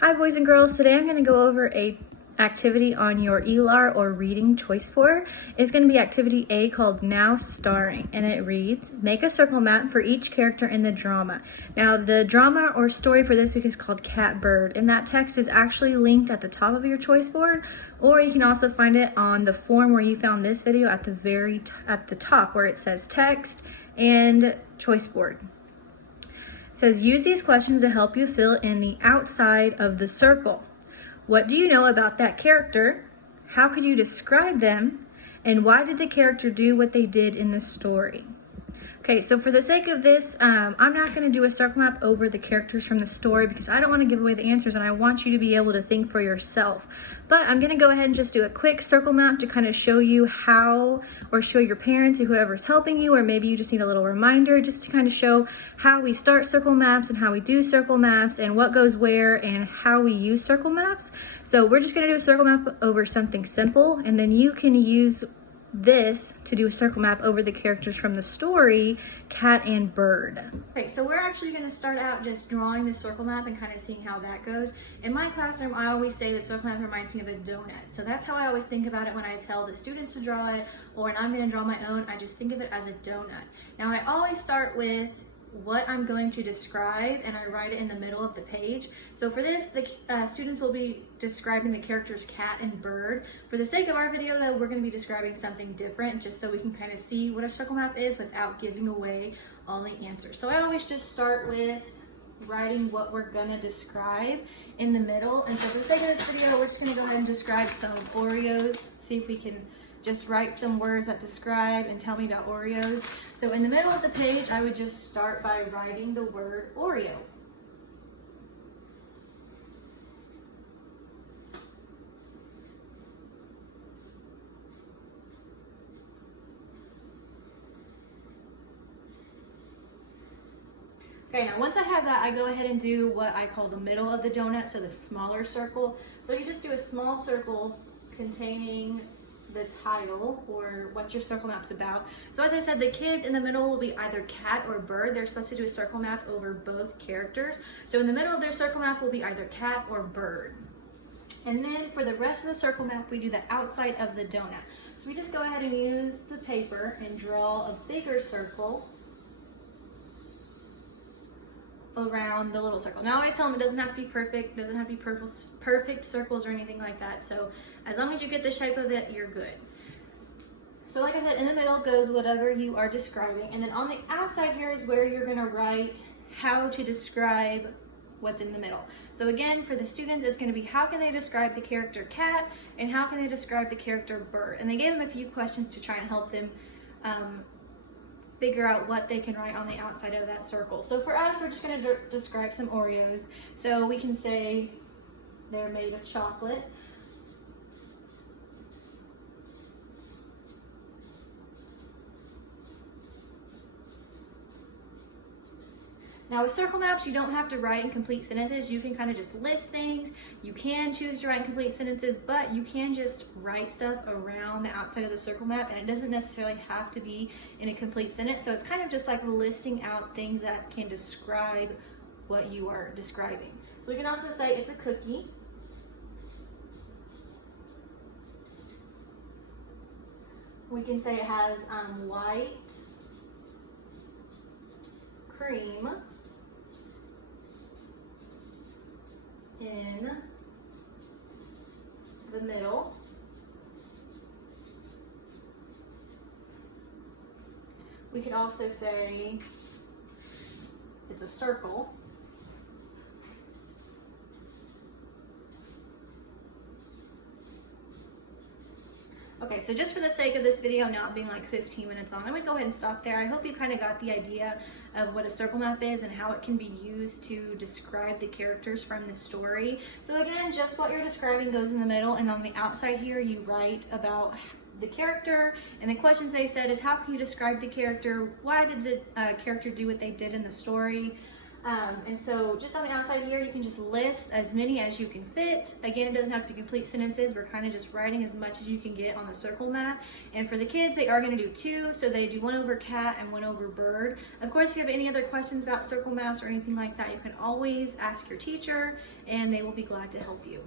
Hi boys and girls, today I'm going to go over a activity on your ELAR or reading choice board. It's going to be activity A called Now Starring, and it reads, make a circle map for each character in the drama. Now the drama or story for this week is called Cat Bird, and that text is actually linked at the top of your choice board, or you can also find it on the form where you found this video at the top where it says text and choice board. It says, use these questions to help you fill in the outside of the circle. What do you know about that character? How could you describe them? And why did the character do what they did in the story? Okay, so for the sake of this, I'm not going to do a circle map over the characters from the story because I don't want to give away the answers and I want you to be able to think for yourself. But I'm going to go ahead and just do a quick circle map to kind of show you how, or show your parents or whoever's helping you, or maybe you just need a little reminder just to kind of show how we start circle maps and how we do circle maps and what goes where and how we use circle maps. So we're just going to do a circle map over something simple, and then you can use this to do a circle map over the characters from the story, Cat and Bird. Okay, so we're actually going to start out just drawing the circle map and kind of seeing how that goes. In my classroom, I always say the circle map reminds me of a donut. So that's how I always think about it when I tell the students to draw it, or when I'm going to draw my own, I just think of it as a donut. Now I always start with what I'm going to describe and I write it in the middle of the page. So for this, the students will be describing the characters Cat and Bird. For the sake of our video though, we're going to be describing something different just so we can kind of see what a circle map is without giving away all the answers. So I always just start with writing what we're going to describe in the middle. And so for the sake of this video, we're just going to go ahead and describe some Oreos, see if we can just write some words that describe and tell me about Oreos. So in the middle of the page, I would just start by writing the word Oreo. Okay, now once I have that, I go ahead and do what I call the middle of the donut, so the smaller circle. So you just do a small circle containing the title or what your circle map's about. So as I said, the kids in the middle will be either Cat or Bird. They're supposed to do a circle map over both characters. So in the middle of their circle map will be either Cat or Bird. And then for the rest of the circle map, we do the outside of the donut. So we just go ahead and use the paper and draw a bigger circle around the little circle. Now I always tell them it doesn't have to be perfect, doesn't have to be perfect circles or anything like that. So as long as you get the shape of it, you're good. So like I said, in the middle goes whatever you are describing. And then on the outside here is where you're gonna write how to describe what's in the middle. So again, for the students, it's gonna be how can they describe the character Cat and how can they describe the character Bird? And they gave them a few questions to try and help them figure out what they can write on the outside of that circle. So for us, we're just going to describe some Oreos. So we can say they're made of chocolate. Now with circle maps, you don't have to write in complete sentences. You can kind of just list things. You can choose to write in complete sentences, but you can just write stuff around the outside of the circle map, and it doesn't necessarily have to be in a complete sentence. So it's kind of just like listing out things that can describe what you are describing. So we can also say it's a cookie. We can say it has white cream in the middle. We could also say it's a circle. Okay, so just for the sake of this video not being like 15 minutes long, I'm gonna go ahead and stop there. I hope you kind of got the idea of what a circle map is and how it can be used to describe the characters from the story. So again, just what you're describing goes in the middle, and on the outside here, you write about the character, and the questions they said is how can you describe the character? Why did the character do what they did in the story? And so just on the outside here, you can just list as many as you can fit. Again, it doesn't have to be complete sentences. We're kind of just writing as much as you can get on the circle map. And for the kids, they are going to do 2. So they do 1 over cat and 1 over bird. Of course, if you have any other questions about circle maps or anything like that, you can always ask your teacher and they will be glad to help you.